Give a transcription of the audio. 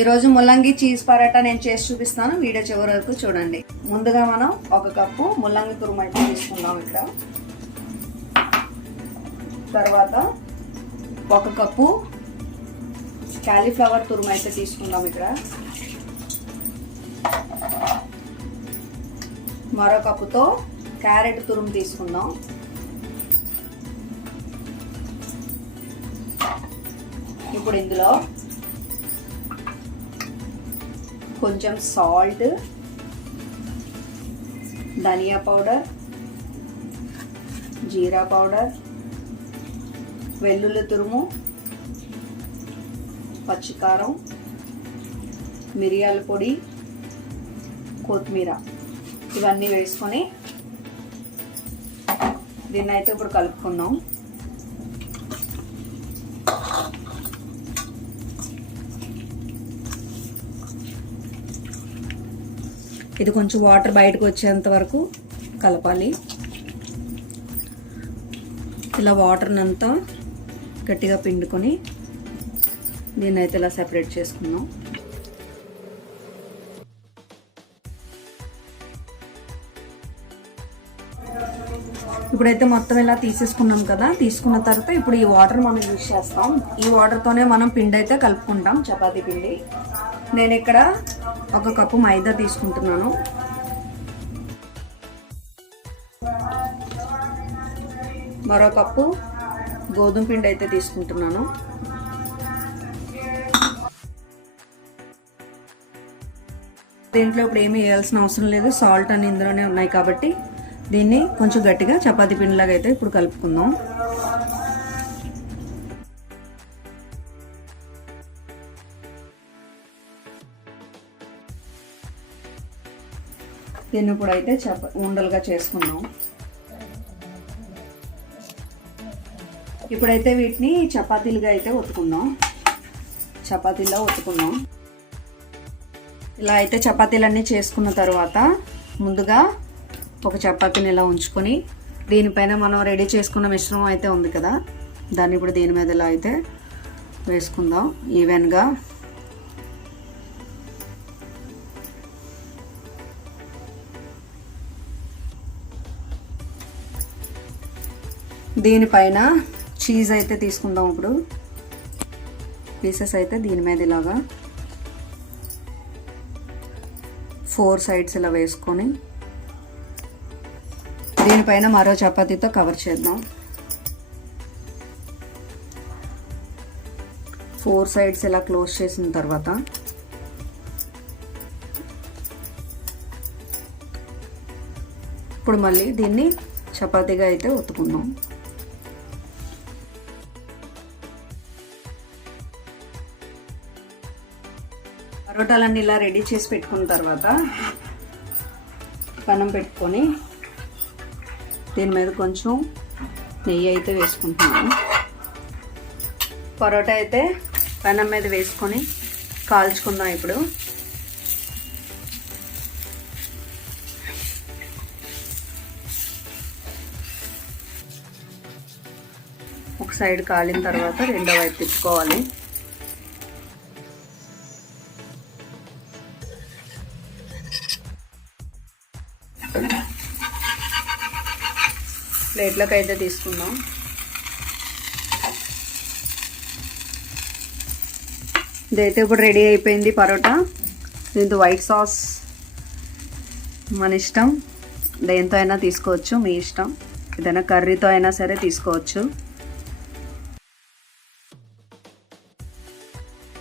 ఈరోజు ముల్లంగి చీజ్ పరాటా నేను చేసి చూపిస్తాను, వీడియో చివరి వరకు చూడండి. ముందుగా మనం 1 కప్పు ముల్లంగి తురుము అయితే తీసుకుందాం ఇక్కడ. తర్వాత 1 కప్పు కాలీఫ్లవర్ తురుము అయితే తీసుకుందాం ఇక్కడ. మరో కప్పుతో క్యారెట్ తురుము తీసుకుందాం. ఇప్పుడు ఇందులో కొంచెం సాల్ట్, ధనియా పౌడర్, జీరా పౌడర్, వెల్లుల్లి తురుము, పచ్చికారం, మిరియాల పొడి, కొత్తిమీర ఇవన్నీ వేసుకొని దీన్ని అయితే ఇప్పుడు కలుపుకుందాం. ఇది కొంచెం వాటర్ బయటకు వచ్చేంత వరకు కలపాలి. ఇలా వాటర్ని అంతా గట్టిగా పిండుకొని దీన్ని అయితే ఇలా సెపరేట్ చేసుకుందాం. ఇప్పుడైతే మొత్తం ఇలా తీసేసుకున్నాం కదా. తీసుకున్న తర్వాత ఇప్పుడు ఈ వాటర్ మనం యూజ్ చేస్తాం. ఈ వాటర్తోనే మనం పిండి అయితే కలుపుకుంటాం, చపాతీ పిండి. నేను ఇక్కడ 1 కప్పు మైదా తీసుకుంటున్నాను. మరో కప్పు గోధుమ పిండి అయితే తీసుకుంటున్నాను. దీంట్లో ఇప్పుడు ఏమీ వేయాల్సిన అవసరం లేదు, సాల్ట్ అని ఇందులోనే ఉన్నాయి కాబట్టి దీన్ని కొంచెం గట్టిగా చపాతీ పిండిలాగా అయితే ఇప్పుడు కలుపుకుందాం. దీన్ని ఇప్పుడు అయితే ఉండలుగా చేసుకుందాం. ఇప్పుడైతే వీటిని చపాతీలుగా అయితే ఒత్తుకుందాం. చపాతీలా ఒత్తుకుందాం. ఇలా అయితే చపాతీలన్నీ చేసుకున్న తర్వాత ముందుగా ఒక చపాతీని ఇలా ఉంచుకొని దీనిపైన మనం రెడీ చేసుకున్న మిశ్రమం అయితే ఉంది కదా, దాన్ని ఇప్పుడు దీని మీద ఇలా అయితే వేసుకుందాం ఈవెన్గా. దీనిపైన చీజ్ అయితే తీసుకుందాం. ఇప్పుడు పీసెస్ అయితే దీని మీద ఇలాగా 4 సైడ్స్ ఇలా వేసుకొని దీనిపైన మరో చపాతీతో కవర్ చేద్దాం. 4 సైడ్స్ ఇలా క్లోజ్ చేసిన తర్వాత ఇప్పుడు మళ్ళీ దీన్ని చపాతీగా అయితే ఒత్తుకుందాం. పరోటాలన్నీ ఇలా రెడీ చేసి పెట్టుకున్న తర్వాత పెనం పెట్టుకొని దీని మీద కొంచెం నెయ్యి అయితే వేసుకుంటున్నాను. పరోటా అయితే పెనం మీద వేసుకొని కాల్చుకుందాం. ఇప్పుడు ఒక సైడ్ కాలిన తర్వాత రెండో వైపు తిప్పుకోవాలి. ప్లేట్లోకి అయితే తీసుకుందాం. ఇదైతే ఇప్పుడు రెడీ అయిపోయింది పరోటా. దీంతో వైట్ సాస్ మన ఇష్టం, దేంతో అయినా తీసుకోవచ్చు, మీ ఇష్టం. ఏదైనా కర్రీతో అయినా సరే తీసుకోవచ్చు.